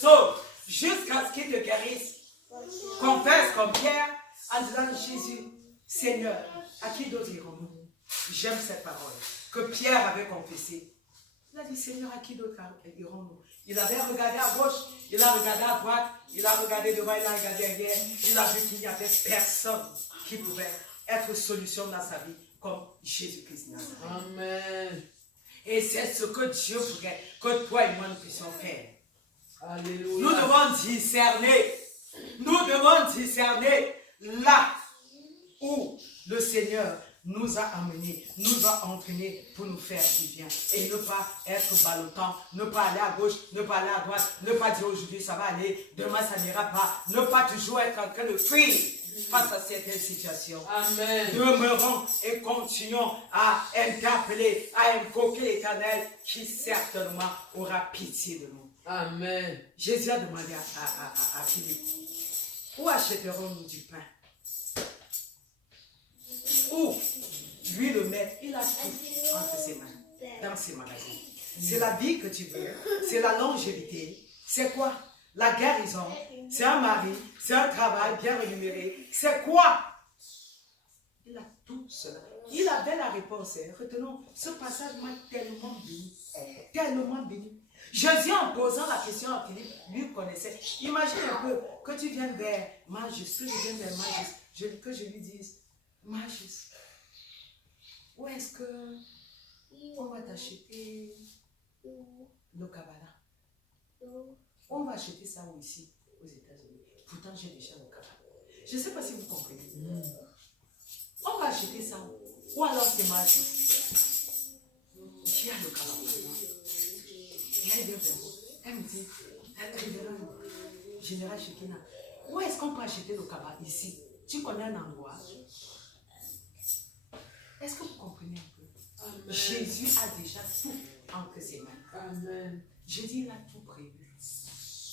sauve jusqu'à ce qu'il te guérisse. Confesse comme Pierre en disant Jésus, Seigneur, à qui d'autre irons-nous? J'aime cette parole que Pierre avait confessée. Il a dit, Seigneur, à qui d'autre irons-nous? Il avait regardé à gauche, il a regardé à droite, il a regardé devant, il a regardé derrière. Il a vu qu'il n'y avait personne qui pouvait être solution dans sa vie comme Jésus-Christ. Amen. Et c'est ce que Dieu voudrait que toi et moi nous puissions faire. Alléluia. Nous devons discerner. Nous devons discerner là où le Seigneur nous a amenés, nous a entraînés pour nous faire du bien. Et ne pas être ballottant, ne pas aller à gauche, ne pas aller à droite, ne pas dire aujourd'hui ça va aller, demain ça n'ira pas. Ne pas toujours être en train de fuir face à certaines situations. Amen. Demeurons et continuons à interpeller, à invoquer l'Éternel qui certainement aura pitié de nous. Amen. Jésus a demandé à Philippe, où achèterons-nous du pain? Où? Lui le maître, il a tout entre ses mains, dans ses magasins. C'est la vie que tu veux, c'est la longévité, c'est quoi? La guérison, c'est un mari, c'est un travail bien rémunéré, c'est quoi? Il a tout cela. Il avait la réponse. Retenons, ce passage m'a tellement béni, tellement béni. Jésus, en posant la question à Philippe, lui connaissait. Imagine un peu que tu viennes vers Magus, que je vienne vers Magus, que je lui dise, Magus, où est-ce que on va t'acheter le Kabbalah? On va acheter ça où ici, aux États-Unis. Pourtant, j'ai déjà le Kabbalah. Je ne sais pas si vous comprenez. On va acheter ça où? Ou alors c'est Magus qui a le Kabbalah. Et elle vient vers vous. Elle me dit, Général Shekina, où est-ce qu'on peut acheter le Kabbalah ici? Tu connais un endroit? Est-ce que vous comprenez un peu? Amen. Jésus a déjà tout entre ses mains. Amen. Jésus, il a tout prévu.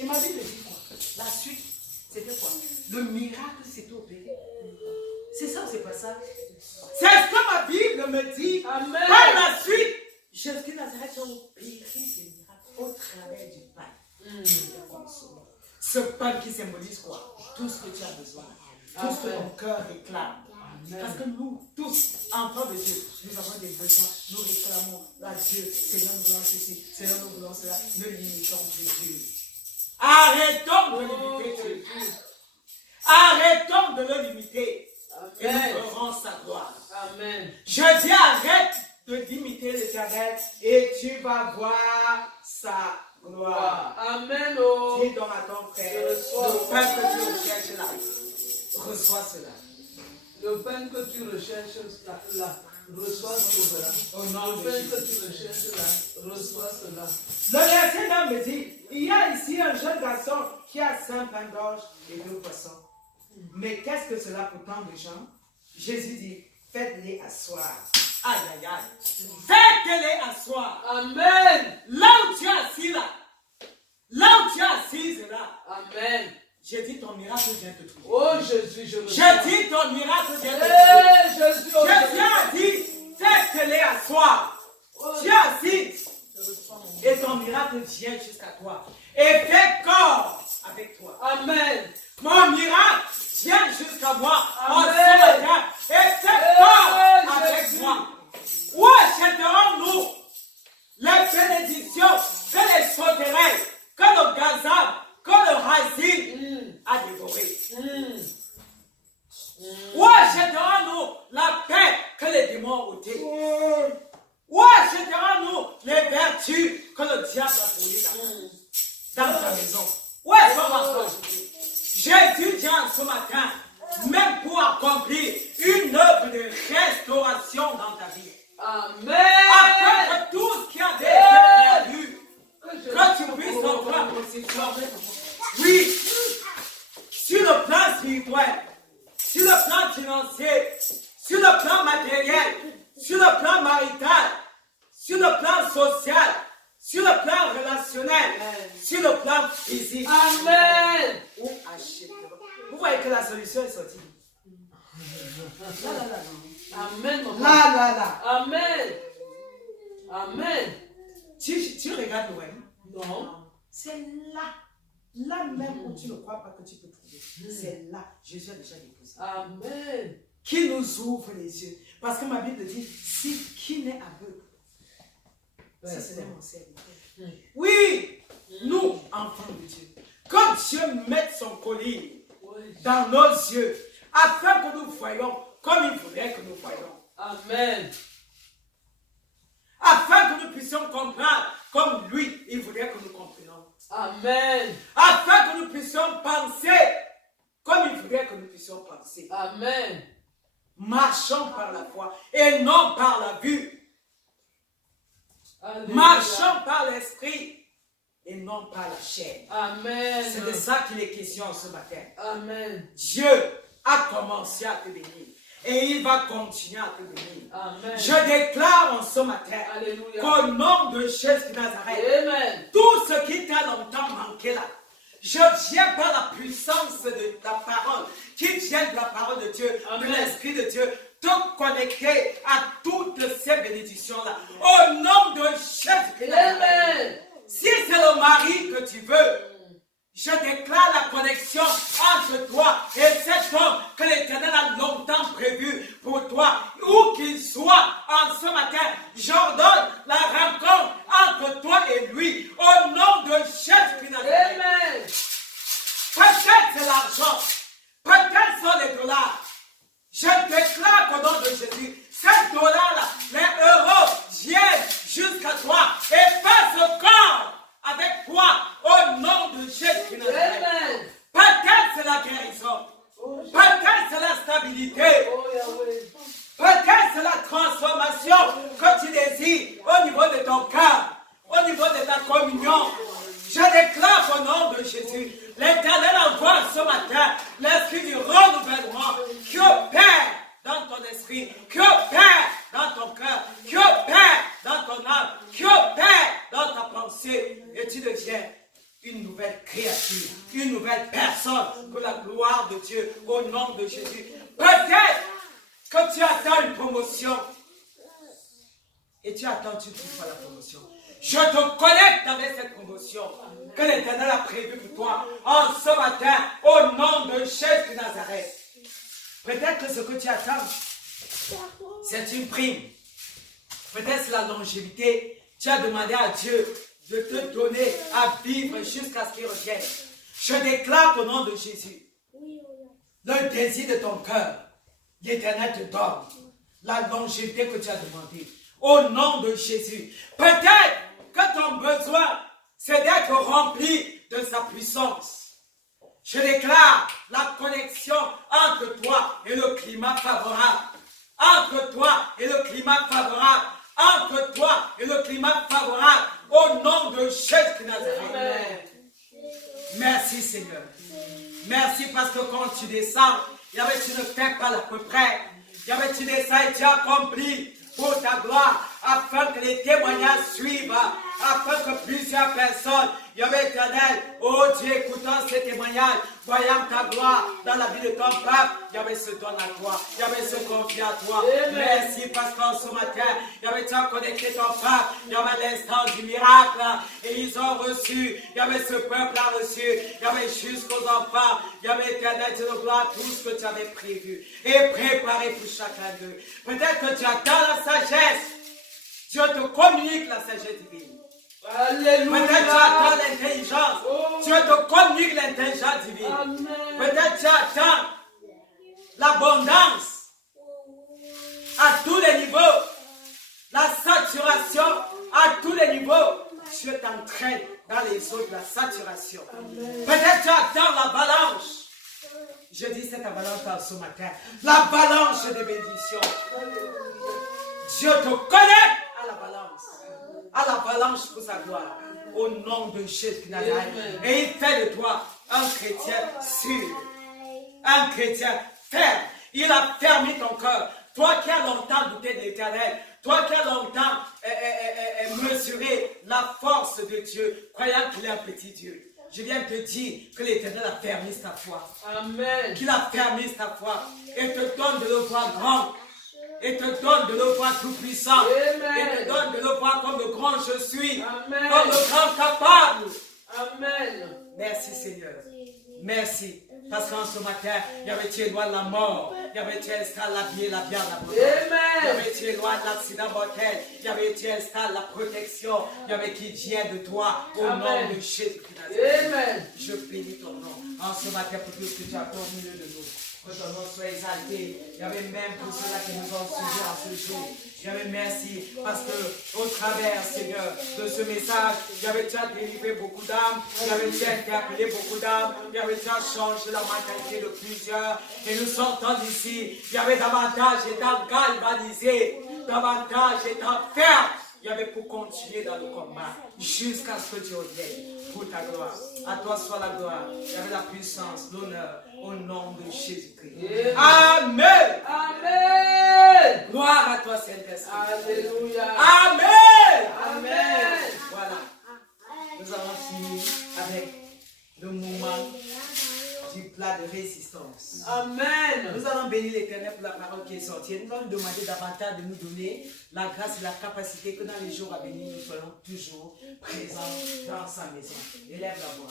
Et ma Bible dit quoi? La suite, c'était quoi? Le miracle s'est opéré. C'est ça ou c'est pas ça? C'est ce que ma Bible me dit. Amen. Par la suite, Jésus Nazareth a opéré des miracles au travers du pain. Ce pain qui symbolise quoi? Tout ce que tu as besoin. Tout ce que ton cœur réclame. Amen. Parce que nous, tous, enfants de Dieu, nous avons des besoins, nous réclamons à Dieu, Seigneur, nous voulons ceci, Seigneur, nous voulons cela, ne limitons Jésus. Arrêtons de limiter Jésus. Arrêtons de le limiter. Amen. Et nous verrons sa gloire. Amen. Je dis arrête de limiter l'Éternel et tu vas voir sa gloire. Amen. Oh. Dis donc à ton frère, le pain que tu recherches là, reçois cela. Le pain que tu recherches là, reçois cela. Le pain que tu recherches là, reçois cela. Le verset là me dit, il y a ici un jeune garçon qui a 5 pains d'orge et 2 poissons. Mais qu'est-ce que cela pour tant de gens? Jésus dit, faites-les asseoir. Aïe, aïe, aïe. Faites-les asseoir. Amen. Là où tu es assis là. Là où tu es assise là. Amen. J'ai dit ton miracle vient te trouver. Oh Jésus, je le J'ai dit ton miracle vient te trouver. Jésus, oh, Jésus a dit, faites-les asseoir. Tu es assis. Et ton miracle vient jusqu'à toi. Et fais corps avec toi. Amen. Mon miracle vient jusqu'à moi. Amen. Et fais corps avec moi. Où achèterons-nous les bénédictions que les sauterelles, que le gazab, que le racine a dévoré? Où achèterons-nous la paix que les démons ont ôtée? Où achèterons-nous les vertus que le diable a volées dans ta maison? Où est-ce qu'on va trouver? Jésus vient ce matin, même pour accomplir une œuvre de restauration dans ta vie. Amen. Afin que tout ce qui a été perdu, que tu puisses en prendre possession. Oui, sur le plan spirituel, sur le plan financier, sur le plan matériel, sur le plan marital, sur le plan social, sur le plan relationnel, sur le plan physique. Amen. Ou acheter. Vous voyez que la solution est sortie. Là, là, là. Amen. Là, là, là. Amen. Amen. Tu regardes loin? Non. C'est là. Là même où tu ne crois pas que tu peux trouver, c'est là, Jésus a déjà déposé. Amen. Qui nous ouvre les yeux. Parce que ma Bible dit, si qui n'est aveugle, si ce n'est mon serviteur. Oui, nous, enfants de Dieu, que Dieu mette son collier dans nos yeux, afin que nous voyons comme il voudrait que nous voyons. Amen. Afin que nous puissions comprendre comme lui, il voudrait que nous comprenions. Amen. Afin que nous puissions penser comme il voudrait que nous puissions penser. Amen. Marchons par la foi et non par la vue. Alléluia. Marchons par l'esprit et non par la chair. Amen. C'est de ça qu'il est question ce matin. Amen. Dieu a commencé à te bénir et il va continuer à te bénir. Amen. Je déclare en ce matin Alléluia. qu'au nom de Jésus de Nazareth, Amen. tout ce qui t'a longtemps manqué là, je viens par la puissance de ta parole, qui vient de la parole de Dieu, Amen. de l'Esprit de Dieu, te connecter à toutes ces bénédictions-là. Au nom de Jésus. Amen. Si c'est le mari que tu veux, je déclare la connexion entre toi et cet homme que l'Éternel a longtemps prévu pour toi. Où qu'il soit, en ce matin, j'ordonne la rencontre entre toi et lui. Au nom de Jésus. Amen. Peut-être c'est l'argent, peut-être sont les dollars. Je déclare qu'au nom de Jésus, ces dollars-là, les euros viennent jusqu'à toi et fassent corps avec toi au nom de Jésus. Amen. Peut-être c'est la guérison, peut-être c'est la stabilité, Oh Yahweh. peut-être c'est la transformation que tu désires au niveau de ton cœur, au niveau de ta communion. Je déclare au nom de Jésus, l'Éternel envoie ce matin l'esprit du renouvellement qui opère dans ton esprit, qui opère dans ton cœur, qui opère dans ton âme, qui opère dans ta pensée, et tu deviens une nouvelle créature, une nouvelle personne pour la gloire de Dieu au nom de Jésus. Peut-être que tu attends une promotion et tu attends, tu ne trouves pas la promotion. Je te connecte avec cette promotion que l'Éternel a prévue pour toi en ce matin au nom de Jésus de Nazareth. Peut-être que ce que tu attends, c'est une prime. Peut-être c'est la longévité. Tu as demandé à Dieu de te donner à vivre jusqu'à ce qu'il revienne. Je déclare au nom de Jésus, le désir de ton cœur, l'Éternel te donne la longévité que tu as demandé. Au nom de Jésus. Peut-être que ton besoin, c'est d'être rempli de sa puissance. Je déclare la connexion entre toi et le climat favorable. Entre toi et le climat favorable. Entre toi et le climat favorable. Au nom de Jésus de Nazareth. Merci Seigneur. Merci parce que quand tu descends, tu ne fais pas à peu près. Tu descends et tu accomplis pour ta gloire, afin que les témoignages suivent, afin que plusieurs personnes, Éternel, oh Dieu, écoutant ces témoignages, voyant ta gloire dans la vie de ton peuple, se donne à toi, se confie à toi. Amen. Merci parce qu'en ce matin, tu as connecté ton peuple, l'instant du miracle, et ils ont reçu, ce peuple a reçu, jusqu'aux enfants, Éternel, Dieu de gloire, tout ce que tu avais prévu et préparé pour chacun d'eux. Peut-être que tu attends la sagesse, Dieu te communique la sagesse divine. Alléluia. Peut-être tu attends l'intelligence. Dieu te communique l'intelligence divine. Amen. Peut-être tu attends l'abondance à tous les niveaux. La saturation à tous les niveaux. Dieu t'entraîne dans les eaux de la saturation. Peut-être tu attends l'avalanche. Je dis cette avalanche ce matin. L'avalanche des bénédictions. Dieu te connecte à l'avalanche. À l'avalanche pour sa gloire. Au nom de Jésus de Nazareth. Et il fait de toi un chrétien sûr. Un chrétien ferme. Il a fermé ton cœur. Toi qui as longtemps douté de l'Éternel. Toi qui as longtemps mesuré la force de Dieu. Croyant qu'il est un petit Dieu. Je viens te dire que l'Éternel a fermé ta foi. Amen. Qu'il a fermé ta foi. Et te donne de le voir grand. Et te donne de le voir tout puissant. Amen. Et te donne de le voir comme le grand je suis. Amen. Comme le grand capable. Amen. Merci Seigneur. Merci. Parce qu'en ce matin, il y avait tu éloignes la mort. Il y avait tu installes la vie, la bien, la bonté. Il y avait tu éloignes l'accident mortel. Il y avait tu installes la protection. Il y avait qui vient de toi au nom de Jésus-Christ. Amen. Je bénis ton nom. En ce matin pour tout ce que tu as fait au milieu de nous. Que ton nom soit exalté. Il y avait même pour ceux-là qui nous ont suivis en ce jour. Il y avait merci parce que au travers, Seigneur, de ce message, il y avait déjà délivré beaucoup d'âmes. Il y avait déjà interpellé beaucoup d'âmes. Il y avait déjà changé la mentalité de plusieurs. Et nous sortons d'ici. Il y avait davantage étant galvanisé, davantage étant ferme. Il y avait pour continuer dans le combat jusqu'à ce que tu reviennes pour ta gloire. À toi soit la gloire. Il y avait la puissance, l'honneur au nom de Jésus-Christ. Amen. Amen. Gloire à toi, Saint-Esprit. Alléluia. Amen. Amen. Voilà. Nous avons fini avec le moment du plat de résistance. Amen. Nous allons bénir l'Éternel pour la parole qui est sortie. Nous allons lui demander davantage de nous donner la grâce et la capacité que dans les jours à venir, nous soyons toujours présents dans sa maison. Élève la voix.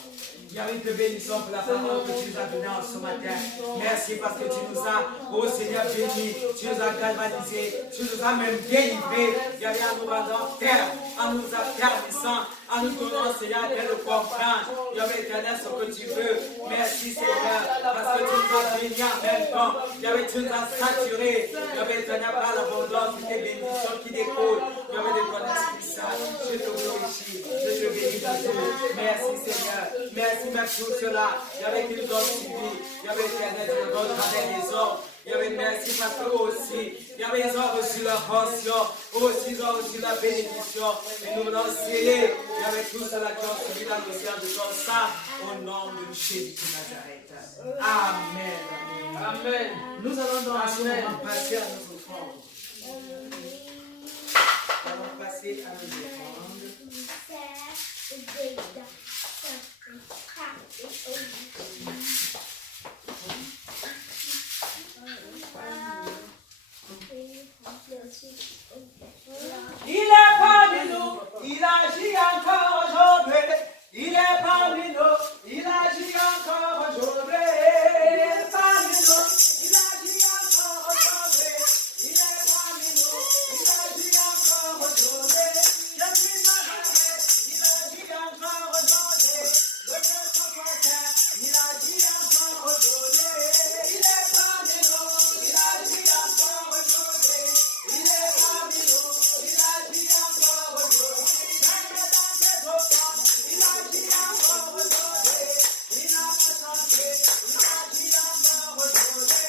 Yahweh, te bénissons pour la parole que tu nous as donnée en ce matin. Merci parce que tu nous as, oh Seigneur, bénis. Tu nous as galvanisés. Tu nous as même délivrés. Yahweh, en nous rendant terre, en nous affermissant, en nous donnant, Seigneur, de le comprendre. Yahweh, éternel, ce que tu veux. Merci, Seigneur, parce que tu nous as bénis en même temps. Yahweh, tu nous as saturés. Yahweh, éternel, par l'abondance de tes bénédictions qui découlent. Yahweh, de ton Esprit Saint. Je te glorifie. Je te bénis, Jésus. Merci, Seigneur. Merci, même pour cela. Yahweh, qui nous ont suivis. Yahweh, éternel, tu nous donnes avec les hommes. Yahweh, merci parce que aussi, Yahweh, ils ont reçu leur pension, aussi ils ont reçu la bénédiction, et nous voulons sceller, Yahweh, tous ceux-là qui ont suivi dans le ciel de ton sang, au nom de Jésus de Nazareth. Amen. Amen. Nous allons donc à ce moment passer à nos offrandes. Nous allons passer à nos offrandes. Il est parmi nous, il agit encore aujourd'hui. Il est parmi nous, il agit encore aujourd'hui. Il est parmi nous, il agit encore aujourd'hui. Il est parmi nous, il agit encore aujourd'hui. Jésus Nazareth, il agit encore aujourd'hui. Le Dieu sans frontières, il agit encore aujourd'hui. Il est parmi nous, il agit encore aujourd'hui. Il est parmi nous, il agit encore aujourd'hui. Même dans ses offrandes, il agit encore aujourd'hui. Il n'a pas changé, il agit encore aujourd'hui.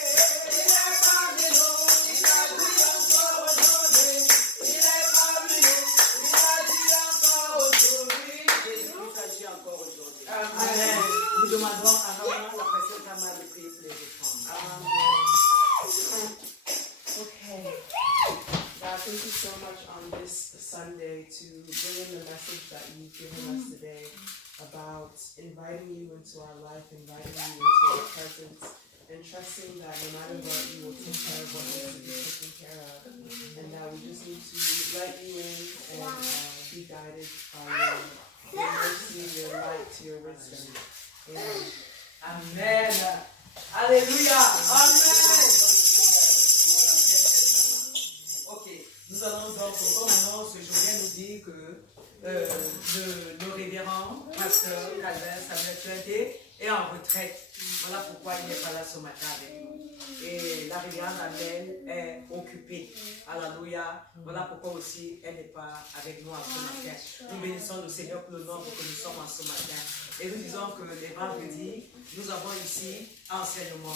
Il est parmi nous, il agit encore aujourd'hui. Il est parmi nous, il agit encore aujourd'hui. Jésus-Christ agit encore aujourd'hui. Amen. Nous demandons à Rama, la personne qui a mal de prier pour les offrandes. Amen. Okay. God, thank you so much on this Sunday to bring in the message that you've given us today about inviting you into our life, inviting you into our presence, and trusting that no matter what, you will take care of what needs to be taken care of, and that we just need to let you in and be guided by your mercy, your light, your wisdom. Amen. Amen. Alléluia. Amen. Ok, nous allons donc, comme annonce, je viens nous dire que le révérend pasteur Calvin Samuel Tuinté est en retraite. Voilà pourquoi il n'est pas là ce matin avec nous. Et la révérende Amel est occupée. Alléluia. Voilà pourquoi aussi elle n'est pas avec nous en ce matin. Nous bénissons le Seigneur pour le nombre que nous sommes en ce matin. Et nous disons que les vendredis, nous avons ici enseignement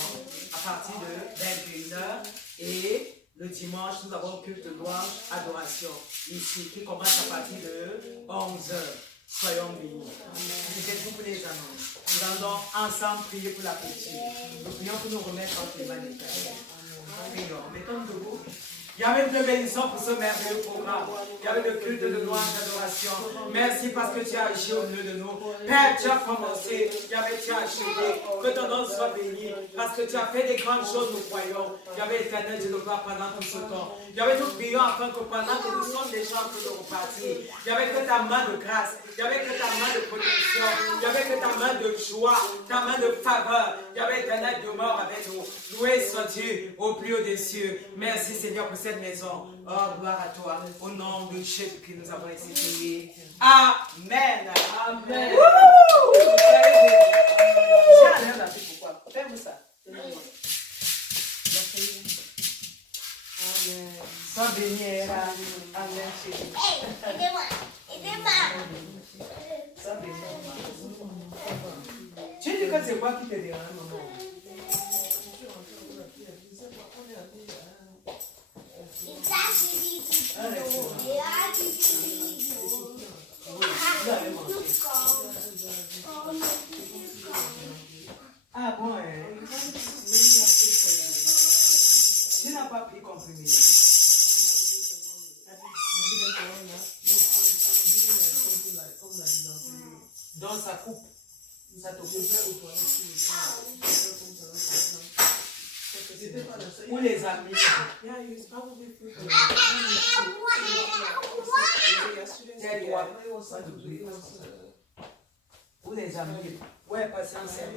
à partir de 21h et le dimanche, nous avons culte de louange, adoration, ici, qui commence à partir de 11h. Soyons bénis. Peut-être vous pour les annonces. Nous allons ensemble prier pour la petite. Nous prions pour nous remettre entre les mains de l'Éternel. Prions. Mettons debout. Il y avait une bénédiction pour ce merveilleux programme. Il y avait le culte de louange, d'adoration. Merci parce que tu as agi au milieu de nous. Père, tu as commencé. Tu as achevé. Que ton nom soit béni. Parce que tu as fait des grandes choses, nous croyons. Il y avait l'éternel Dieu de gloire pendant tout ce temps. Il y avait nous prions afin que pendant que nous sommes des gens de repartir, il n'y avait que ta main de grâce. Il n'y avait que ta main de protection. Il n'y avait que ta main de joie. Ta main de faveur. Il y avait l'éternel de mort avec nous. Loué soit Dieu au plus haut des cieux. Merci Seigneur pour cette maison. Oh, gloire à toi. Au nom de Jésus que nous avons été priés. Amen. Amen. J'ai rien à dire pourquoi. Fais-moi ça. Amen. Sois béni. Amen. Sois béni. Tu dis que c'est quoi qui te dérange, maman? Ah bon, hein? Tu n'as pas pris comprimé. Donc ça coupe. Ça te coupe. Ou les amis. Ou les amis. Ouais, patience, c'est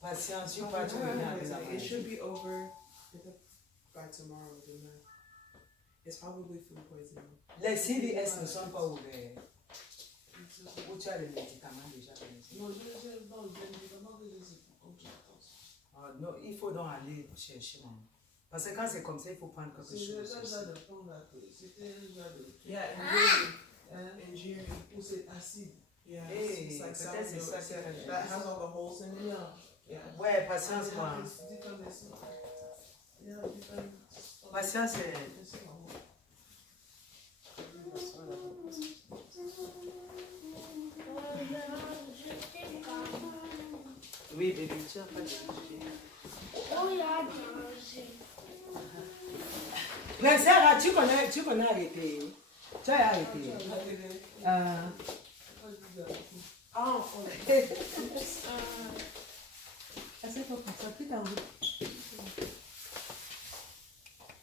patience, tu pas it should be over by tomorrow midnight. It's probably food poisoning. Les CVS ne sont pas ouverts. Où tu as les médicaments déjà? Non, il faut donc aller chercher, maman. Parce que quand c'est comme ça, il faut prendre quelque chose. Yeah, injurious. Yeah, it's like sour milk that has all the holes in it. Yeah. Ouais, patience, moi. Patience, oui, bébé, tu as pas de souci. Mais Sarah, tu connais arrêté. Tu as arrêté. Oh, Est-ce que tu as plus tard?